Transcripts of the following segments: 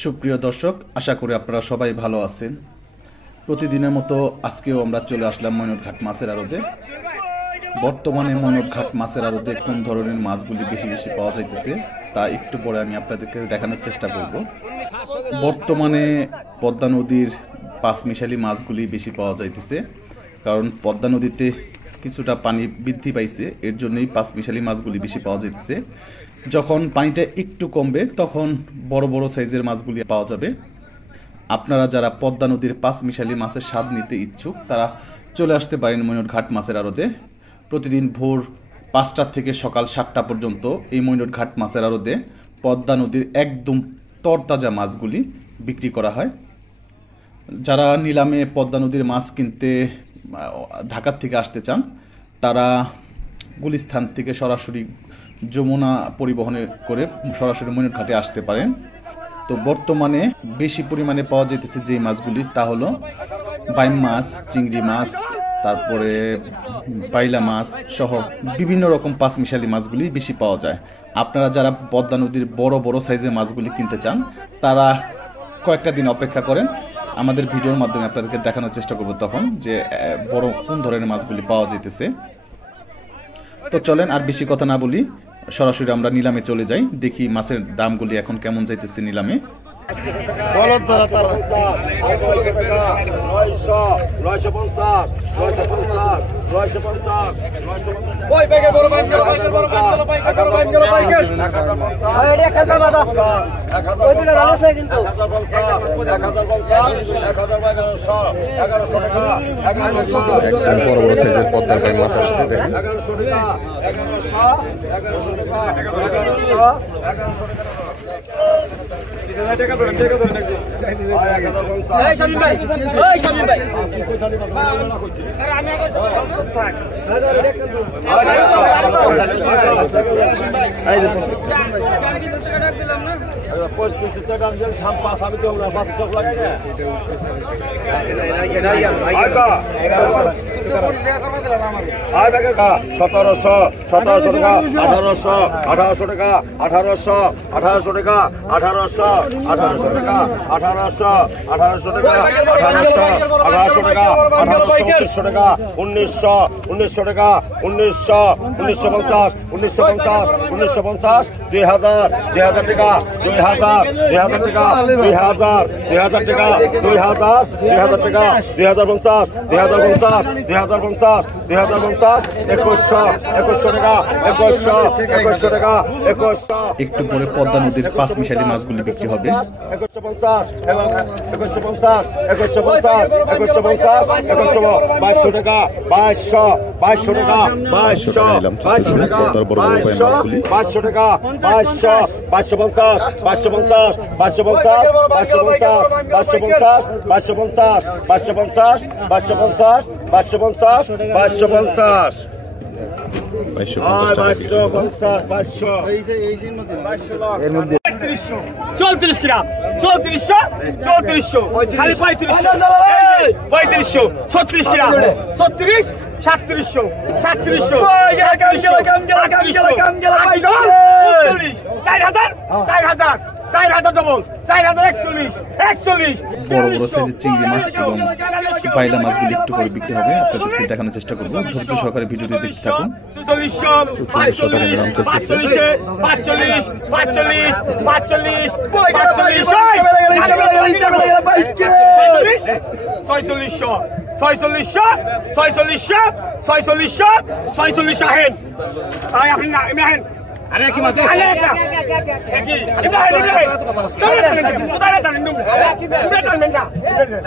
সুপ্রিয় দর্শক, আশা করি আপনারা সবাই ভালো আছেন। প্রতিদিনের মতো আজকেও আমরা চলে আসলাম ময়নটঘাট মাছের আড়তে। বর্তমানে ময়নটঘাট মাছের আড়তে কোন ধরনের মাছগুলি বেশি বেশি পাওয়া যাইতেছে তা একটু পরে আমি আপনাদেরকে দেখানোর চেষ্টা করব। বর্তমানে পদ্মা নদীর পাঁচমিশালি মাছগুলি বেশি পাওয়া যাইতেছে, কারণ পদ্মা নদীতে কিছুটা পানি বৃদ্ধি পাইছে, এর জন্যই পাঁচমিশালি মাছগুলি বেশি পাওয়া যাইতেছে। যখন পানিটা একটু কমবে তখন বড় বড় সাইজের মাছগুলি পাওয়া যাবে। আপনারা যারা পদ্মা নদীর পাঁচমিশালি মাছের স্বাদ নিতে ইচ্ছুক তারা চলে আসতে পারেন ময়নটঘাট মাছের আড়তে। প্রতিদিন ভোর 5টা থেকে সকাল 7টা পর্যন্ত এই ময়নটঘাট মাছের আড়তে পদ্মা নদীর একদম তরতাজা মাছগুলি বিক্রি করা হয়। যারা নিলামে পদ্মা নদীর মাছ কিনতে ঢাকা থেকে আসতে চান তারা গুলিস্তান থেকে সরাসরি যমুনা পরিবহনে করে সরাসরি ময়নটঘাটে আসতে পারেন। তো বর্তমানে বেশি পরিমাণে পাওয়া যেতেছে যে মাছগুলি তা হলো বাইম মাছ, চিংড়ি মাছ, তারপরে বাইলা মাছ সহ বিভিন্ন রকম পাঁচমিশালি মাছগুলি বেশি পাওয়া যায়। আপনারা যারা পদ্মা নদীর বড় বড় সাইজের মাছগুলি কিনতে চান তারা কয়েকটা দিন অপেক্ষা করেন, আমাদের ভিডিওর মাধ্যমে আপনাদেরকে দেখানোর চেষ্টা করব তখন যে বড় কোন ধরনের মাছগুলি পাওয়া যেতেছে। তো চলেন আর বেশি কথা না বলি, সরাসরি আমরা নিলামে চলে যাই, দেখি মাছের দামগুলি এখন কেমন যাইতেছে নিলামে। বড় বড় সাইজের পদ্মার বাইম মাছ আসছে, দেখেন। সতেরোশো টাকা, 1800 টাকা, 1800 টাকা, 1800 টাকা, 1800 টাকা, 1800 টাকা, 1900 টাকা, 1900 টাকা, 1950, 2000 টাকা, 2000 টাকা, 2000 টাকা, 2050, 2050, 2100 টাকা, 2100 টাকা, 2100। একটু পরে পদ্মা নদীর পাঁচমিশালি মাছগুলি বিক্রি হবে। 2150, 2150, 2200 টাকা, 2200 টাকা, 2200 টাকা, 2250, 550, 34 গ্রাম, 3400, খালি 3500, 36 গ্রাম, 36, 3700, 4000 ডবল, 41, বড় বড় সাইজের চিংড়ি মাছ এবং বাইলা মাছগুলি একটু করে বিক্রি হবে, আপনাদেরকে দেখানোর চেষ্টা করবো। ধৈর্য সহকারে ভিডিওটি দেখতে থাকুন। 46 আহেন। আরে কি মাছ?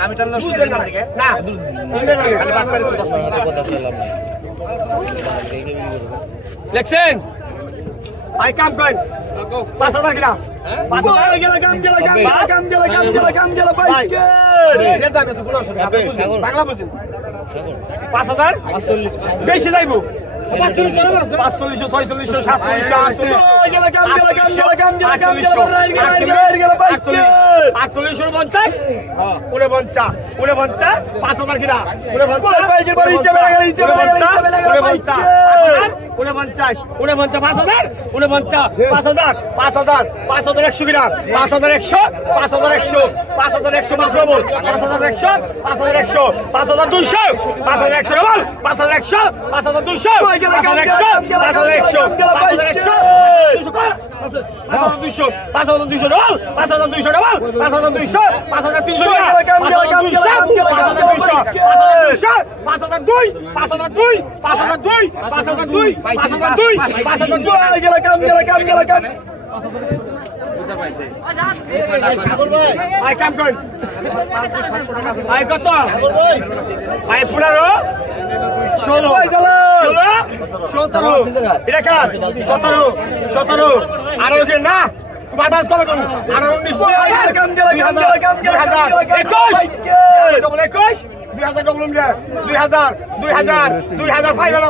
আমি টানলাম না, লেখছেন আই কাম করেন 5000 গ্রাম, 5000 বাংলা বুঝেন, 5000 বেশি যাইবো, 45, 46, 47, 48, 48 49 49 49 5000 কিনা 49 5100 কিনা 5100 5100 5100 মাত্র বল 5100 5100 5200 5100 বল 5100 5200 5100 5100 5200 5200 ডবল 5200 ডবল 5200 5300 না বাতাস কবে করুন 18 2000 ডবল 2000 ফাইনাল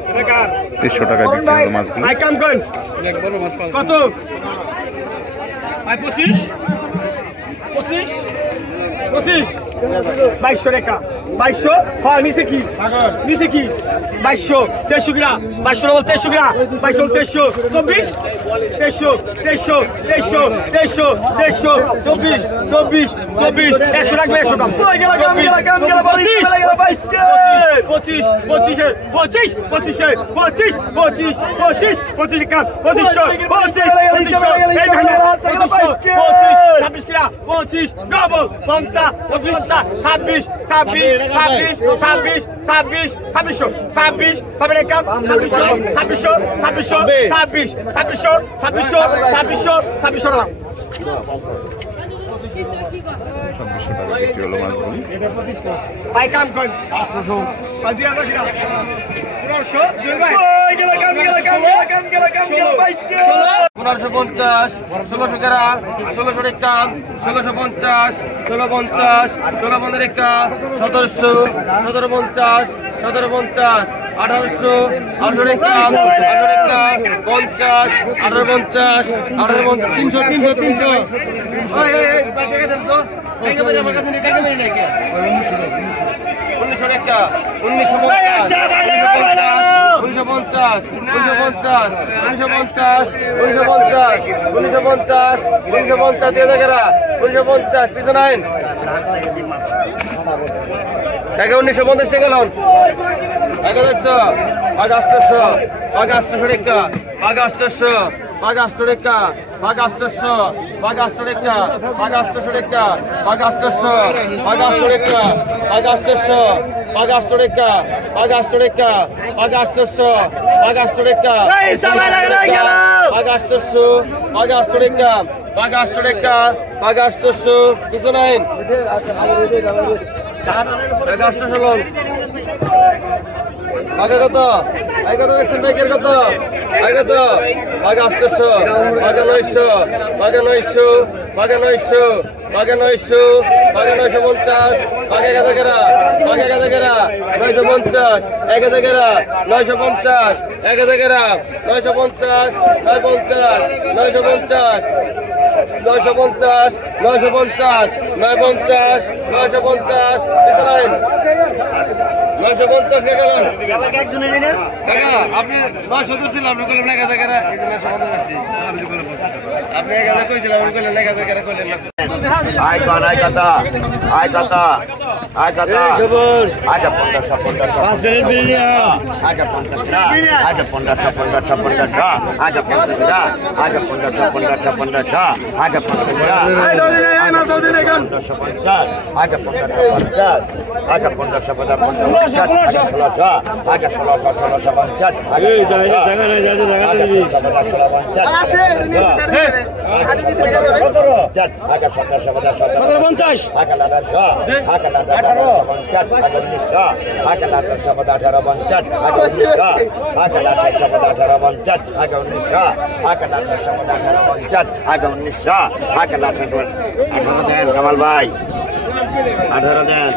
300 টাকায় বিক্রি হলো মাছগুলো। কত 25 2200 টাকা 2200 হয় নিচে কি 2200 2300 গ্রাম 2200 ডবল 2300 গ্রাম 2200 24 2300 100 রাখবে 100 কম 2600 টাকা বিক্রি হলো মাছগুলি। ভাই কাম করেন 2000 কিনা 1550 1600 গ্রাম 1600 টাকা 1650 1650 16 টাকা 1700 1750 1750 1800 18 টাকা 50 1850 300 ওই টাকা দেন তো টাকা মেরে আমার কাছে টাকা মেরে নাকি 1900 টাকা 1950 পিছনে আইন টাকা 1950 টাকা লোন 1100 আজ 800 টাকা 800 টাকা 800 টাকা 800 টাকা 800 টাকা 800 টাকা 800 টাকা 800 টাকা 800 টাকা 800 কিছু নাই টাকা 800 লোন আগে কত দেখছেন ব্যাংকের কত আগে তো আগে 800 আগে 900 আগে 950 আগে 1000 950 এক হাজার 950 এক হাজার 950 950 950 950 950 কাকা আপনি 900 ছিলাম আপনি বললেন 1000 আপনি 1000 কইছিলাম আপনি বললেন 1000 কইলেন আইকন আইকতা আইকতা আইকতা আজ 1500 আজ 1500 আজ 1500 আজ 1500 আজ 1500 আজ 1500 আজ 1550 আজ 18 কামাল ভাই 18 দেন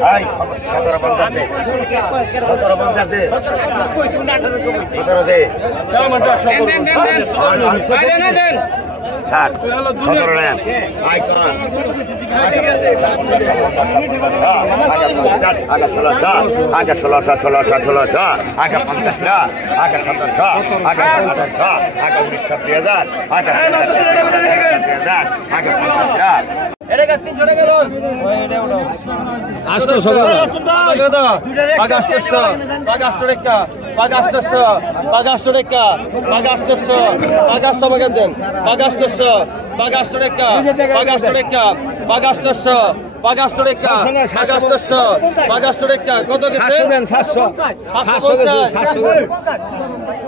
Ay, 17 deh. 17 deh. 17 deh. Sat, 17 ren. Icon. Agak 16, agak 16, agak 15, agak 17, agak 18, agak 19, agak 15. এটা 300 টাকা লোন ওই এটা উঠাও 800 টাকা পাগ 800 পাগ 800 টাকা পাগ 800 পাগ 800 টাকা পাগ 800 পাগ 800 টাকা দেন পাগ 800 পাগ 800 টাকা পাগ 800 টাকা পাগ 800 পাগ 800 টাকা পাগ 800 পাগ 800 টাকা কত গেছে 700 দেন 700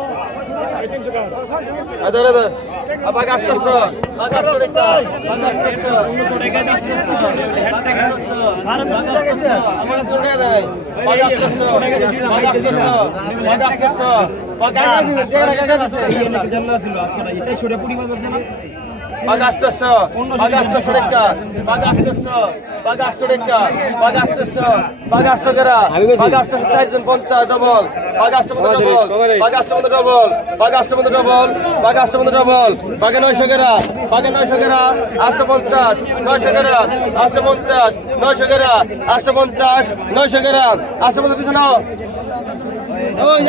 আদার আদার পাগ 800 পাগ 800 টাকা পাগ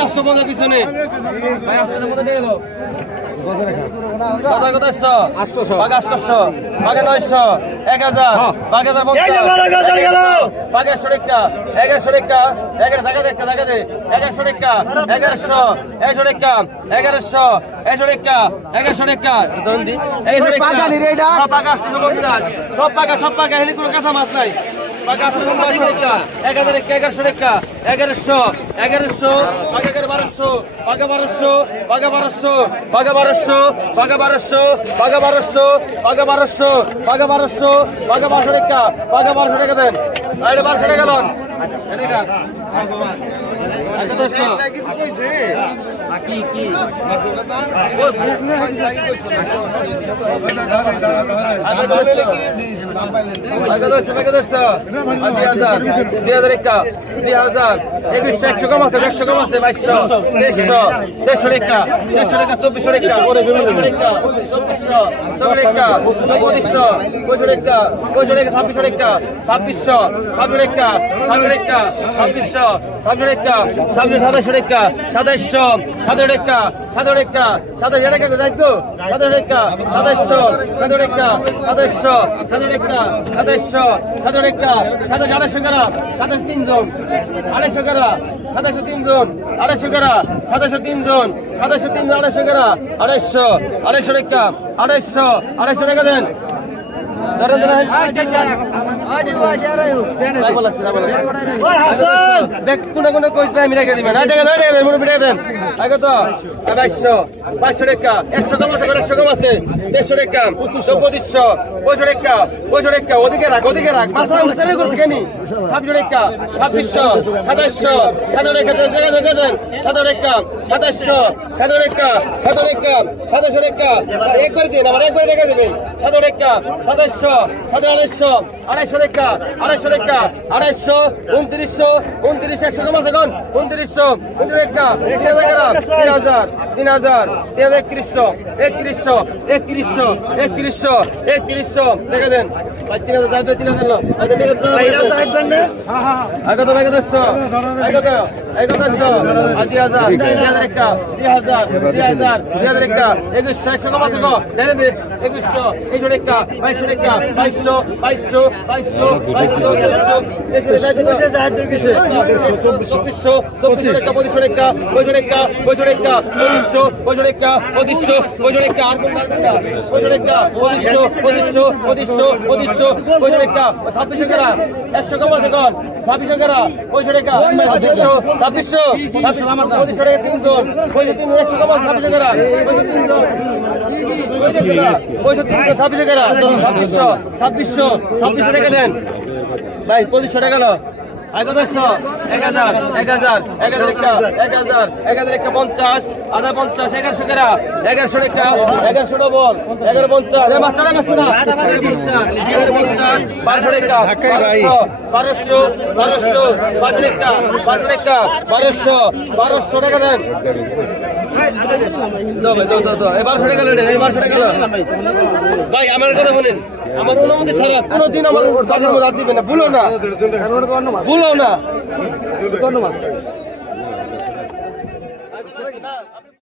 800 টাকা পিছনে পাগ 800 পাগ 900 1000 পাগ 1050 পাগ 100 টাকা 1100 টাকা 11 টাকা দে 1100 টাকা 1100 100 টাকা 1100 100 টাকা 1100 টাকা ধরুন দি 100 টাকা পাগ 850 সব পাগা হেলি কোনো কাঁচা মাছ নাই পাগ 850 টাকা 1000 টাকা 1100 টাকা 1100 পাগ 1200 পাগ 1200 পাগ 1200 পাগ 1200 পাগ 1200 পাগ 1200 পাগ 1200 পাগ 1200 পাগ 1200 টাকা পাগ 1200 টাকা দেন আইলে 1200 টাকা লোন এটা আচ্ছা দোস্ত কি আগে দোস্ত 2000 টাকা 2000 100 কম আছে 100 কম আছে 2200 300 টাকা 2400 টাকা 2400 টাকা 2400 টাকা 2500 টাকা 2600 টাকা 2600 টাকা 2700 টাকা 2700 টাকা 2700 টাকা 2700 টাকা 2700 টাকা 2700 টাকা যাই তো 2700 টাকা 2700 টাকা 2700 টাকা 2700 টাকা 2700 টাকা 27 জন 250 টাকা 27 জন 250 টাকা 27 জন 250 জন 250 টাকা 250 টাকা 250 টাকা দেন ওদিকে রাখ কেনি 700 টাকা 2600 2700 700 টাকা 700 টাকা 2700 টাকা 2700 টাকা একবার দিন আমার একবার টাকা দেবেন 700 টাকা 2700 2700 250 টাকা 250 টাকা 250 2900 100 কম আছে কোন 2900 টাকা 3000 3100 টাকা দেন 3000 আগে তো 1100 2000 2000 একটা 2000 2000 2000 একটা 2100 100 কম আছে গো দেন দে 2100 2100 একটা 2200 একটা 2200 2200 2200 2200 টাকা 2500 টাকা 2500 টাকা 2500 টাকা 2500 টাকা 2500 টাকা আর কোন টাকা 2500 টাকা 2500 টাকা 2600 টাকা 100 কম আছে গো 2600 টাকা 2500 টাকা 2600 2500 টাকা 300 100 কম আছে 2600 টাকা 2600 টাকা 2600 টাকা দেন ভাই 2500 টাকা লো 1000 1000 একটা 50 আধা 50 1100 টাকা 1100 টাকা 1100 ডবল 1150 মাস্টার 1200 টাকা 1200 টাকা 1200 টাকা 1200 টাকা দেন দাও ভাই দাও 1200 টাকা লেন 1200 টাকা ভাই আমার কথা শুনেন আমার অনুমতি ছাড়া কোনোদিন আমার দলের মধ্যে দিবেন না ভুলো না